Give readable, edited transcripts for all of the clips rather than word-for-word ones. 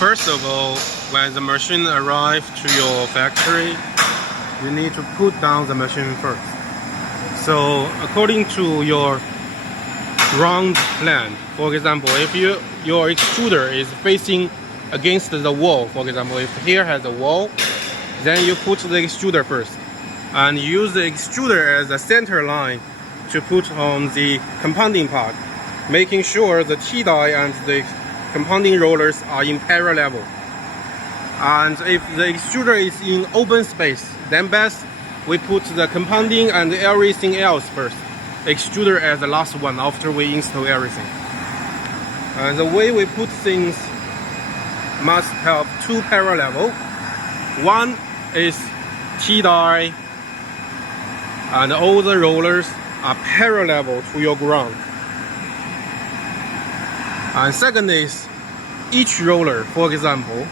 First of all, when the machine arrives to your factory, you need to put down the machine first. So according to your ground plan, for example, if your extruder is facing against the wall, for example, if here has a wall, then you put the extruder first and use the extruder as a center line to put on the compounding part, making sure the T-die and the compounding rollers are in parallel level. And if the extruder is in open space, then best we put the compounding and everything else first. Extruder as the last one after we install everything. And the way we put things must have two parallel level. One is T-die and all the rollers are parallel to your ground. And second is each roller, for example,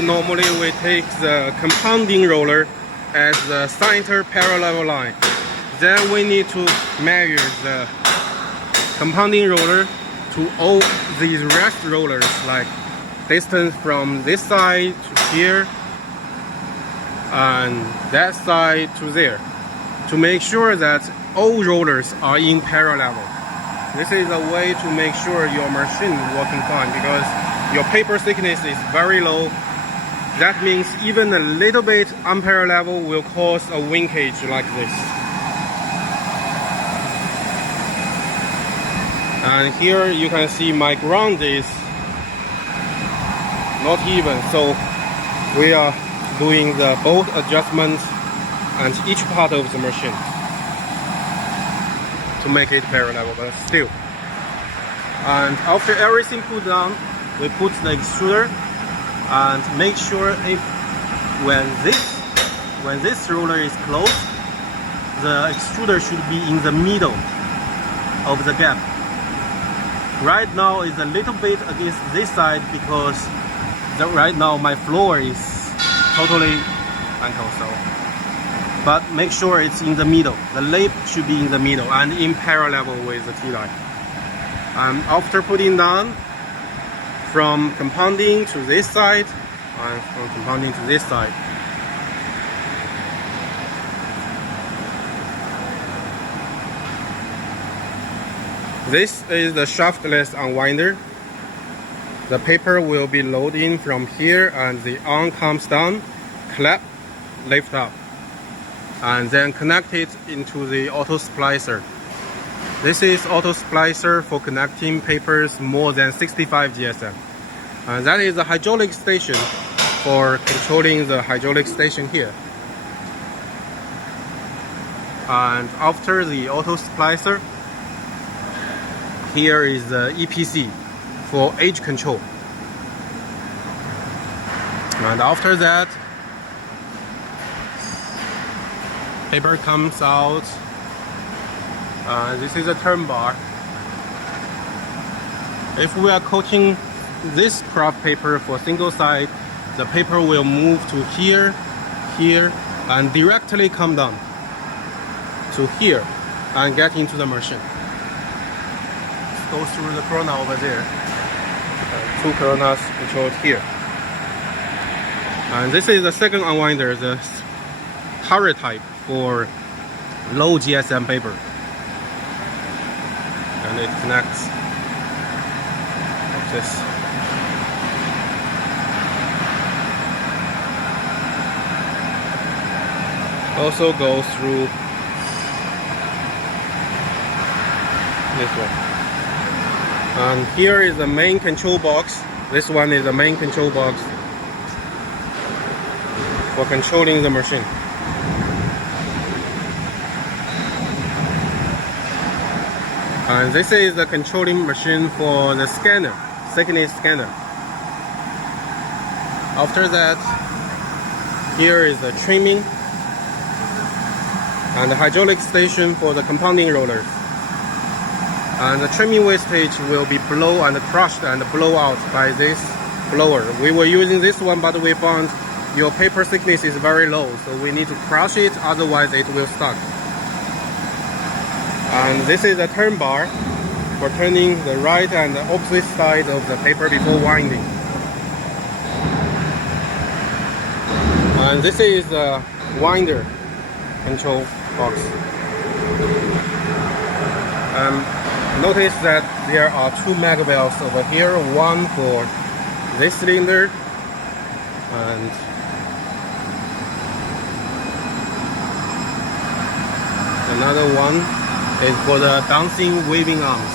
normally we take the compounding roller as the center parallel line. Then we need to measure the compounding roller to all these rest rollers, like distance from this side to here and that side to there, to make sure that all rollers are in parallel. This is a way to make sure your machine is working fine, because your paper thickness is very low. That means even a little bit unparallel will cause a winkage like this. And here you can see my ground is not even, so we are doing the bolt adjustments and each part of the machine to make it parallel, but still. And after everything put down, we put the extruder and make sure if when this roller is closed, the extruder should be in the middle of the gap. Right now is a little bit against this side because right now my floor is totally ankle, so. But make sure it's in the middle. The lip should be in the middle and in parallel with the T-die. And after putting down, from compounding to this side and from compounding to this side, this is the shaftless unwinder. The paper will be loaded in from here and the arm comes down, clap, lift up, and then connect it into the auto splicer. This is auto splicer for connecting papers more than 65 GSM. And that is the hydraulic station for controlling the hydraulic station here. And after the auto splicer, here is the EPC for edge control. And after that, paper comes out. This is a turn bar. If we are coating this craft paper for single side, the paper will move to here, here, and directly come down to here and get into the machine. Go through the corona over there. Two coronas controlled here. And this is the second unwinder, the turret type for low GSM paper. And it connects like this. Also goes through this one. And here is the main control box. This one is the main control box for controlling the machine. And this is the controlling machine for the scanner, thickness scanner. After that, here is the trimming and the hydraulic station for the compounding rollers. And the trimming wastage will be blown and crushed and blown out by this blower. We were using this one, but we found your paper thickness is very low, so we need to crush it, otherwise it will stuck. And this is a turn bar for turning the right and the opposite side of the paper before winding. And this is a winder control box. Notice that there are two mag valves over here, one for this cylinder and another one is for the bouncing waving arms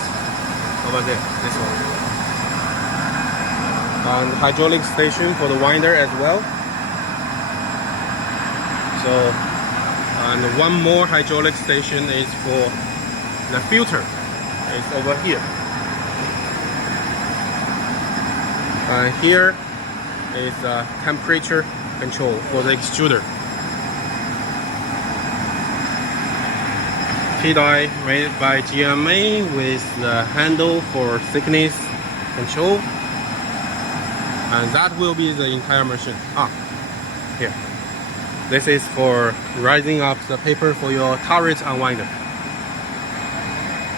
over there, this one. And hydraulic station for the winder as well. So, and one more hydraulic station is for the filter. It's over here. And here is a temperature control for the extruder. T-die made by GMA with the handle for thickness control. And that will be the entire machine. Here. This is for rising up the paper for your turret unwinder.